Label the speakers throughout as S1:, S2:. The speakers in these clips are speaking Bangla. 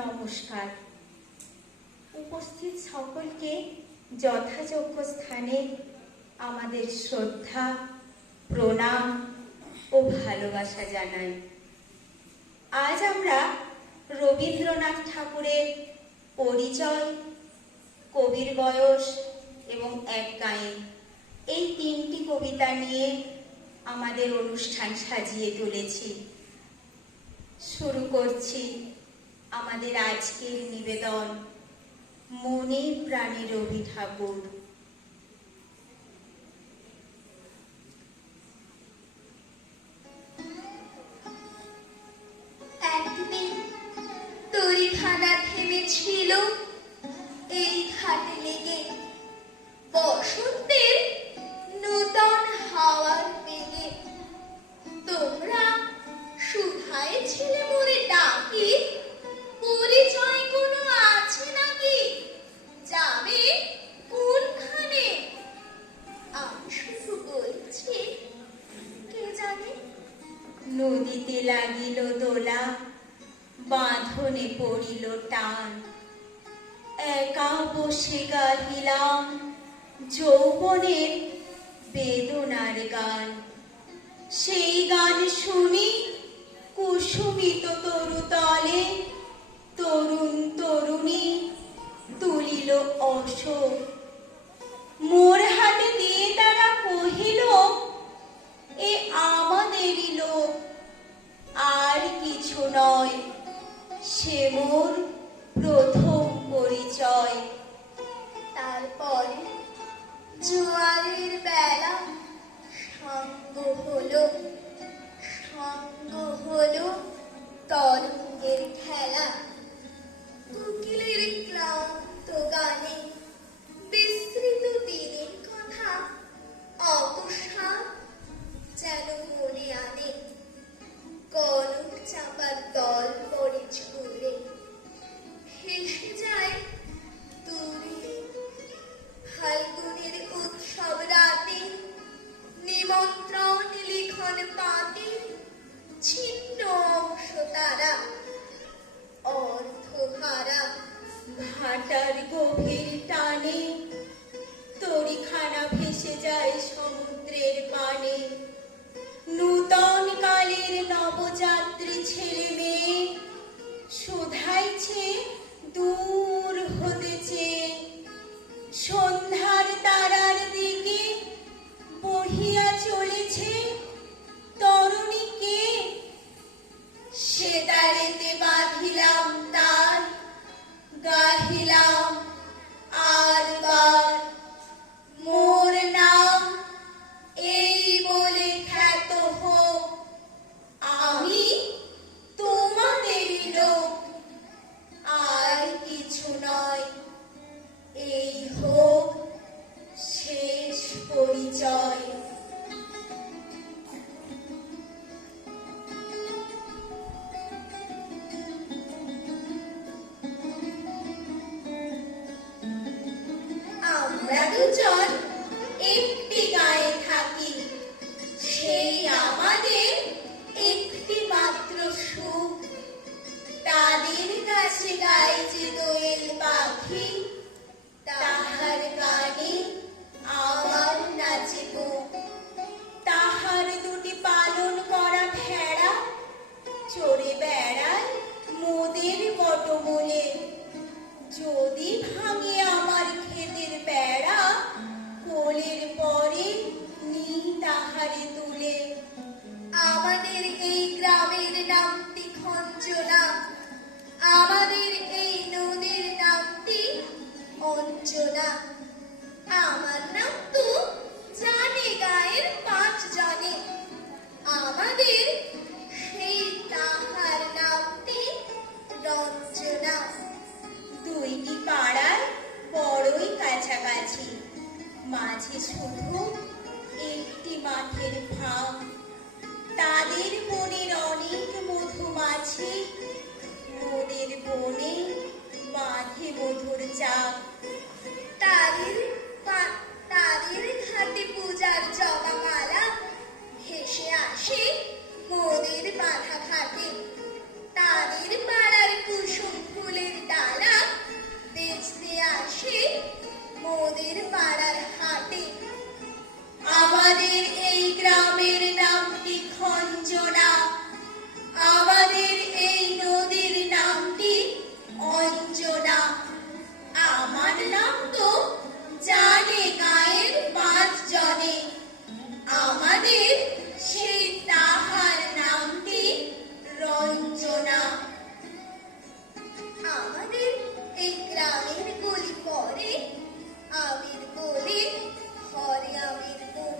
S1: নমস্কার। উপস্থিত সকলকে যথাযোগ্য স্থানে আমাদের শ্রদ্ধা, প্রণাম ও ভালোবাসা জানাই। আজ আমরা রবীন্দ্রনাথ ঠাকুরের পরিচয়, কবির বয়স এবং এক গায়ে এই তিনটি কবিতা নিয়ে আমাদের অনুষ্ঠান সাজিয়ে তুলেছি। শুরু করছি। আমাদের আজকের নিবেদন মনে প্রাণে রবি ঠাকুর
S2: একদিন তরিখানা থেমেছিল
S1: পড়িল টান। একা বসে গাহিলাম যৌবনের বেদনার গান। সেই গান শুনি কুসুমিত তরুতলে তরুণ তরুণী তুলিল অশোক
S2: হলো সঙ্গ হলো তরঙ্গের খেলা।
S1: নবযাত্রী ছেলে মেয়ে শোধাইছে দূর হতেছে। সন্ধ্যার তারার দিকে বহিয়া চলেছে আমরা দুজন একটি গায়ে থাকি। সেই আমাদের একটি মাত্র সুখ। তাদের কাছে গায়ে যে
S2: নামটি আমাদের এই নদীর নামটি অঞ্জনা আমার নাম তো জানে, গায়ের পাঁচ জনে। আমাদের সেই তাহার নামটি রঞ্জনা।
S1: দুইটি পাড়ায় বড়ই কাছাকাছি। মাঝে শুধু একটি মাঠের ফাঁক তাদের বনের অনেক মধুমাছি মোদের বনে বাঁধে মধুর চাপ
S2: তাদের রামের গলি পরে
S1: আমির গলে হরে আমির দোল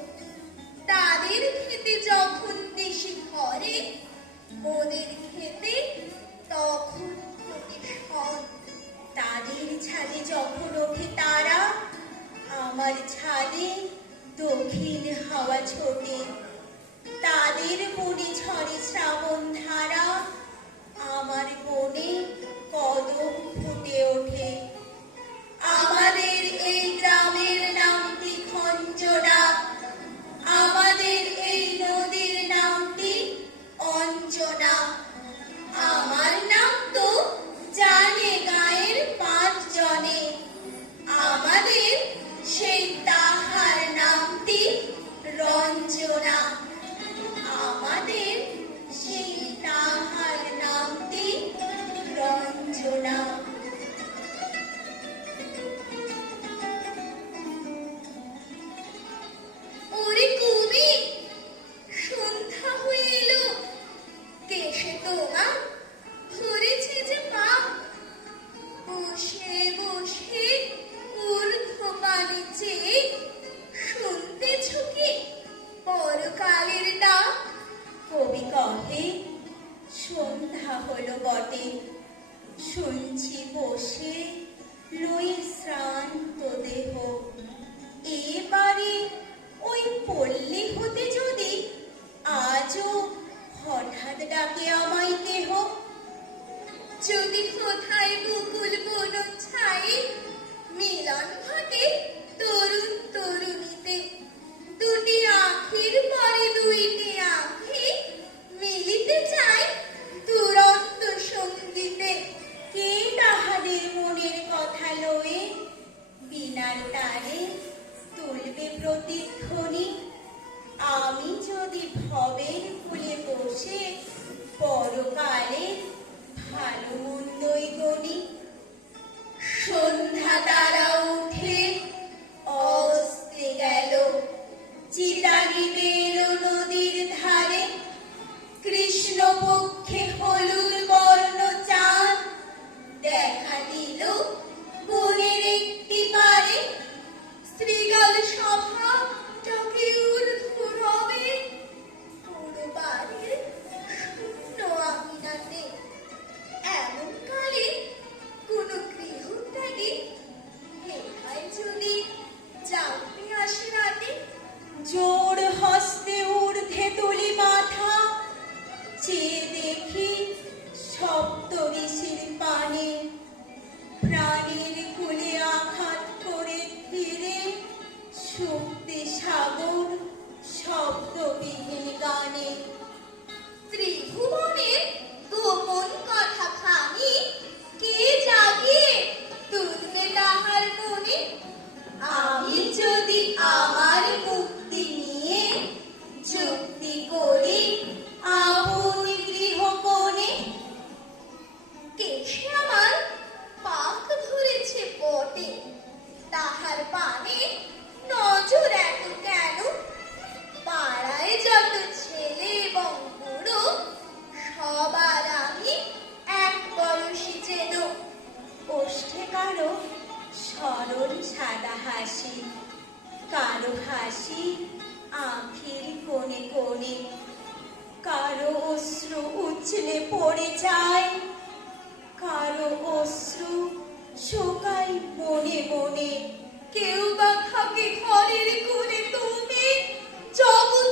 S2: তাদের খেতে যখন দেশি ঘরে ওদের খেতে তখন
S1: তাদের ছাদে যখন ওঠে তারা আমার ছাদে দক্ষিণ হাওয়া ছোটে তাদের মনে ঝরে শ্রাবণ ধারা আমার মনে কদম Okay. ডাকে আমায় কেহ যদি কোথায় সন্ধ্যা তারা কারও অশ্রু উছলে পড়ে যায়, কারও অশ্রু শোকাই মনে মনে।
S2: কেউ বা থাকে ঘরের কোণে তুমি জগত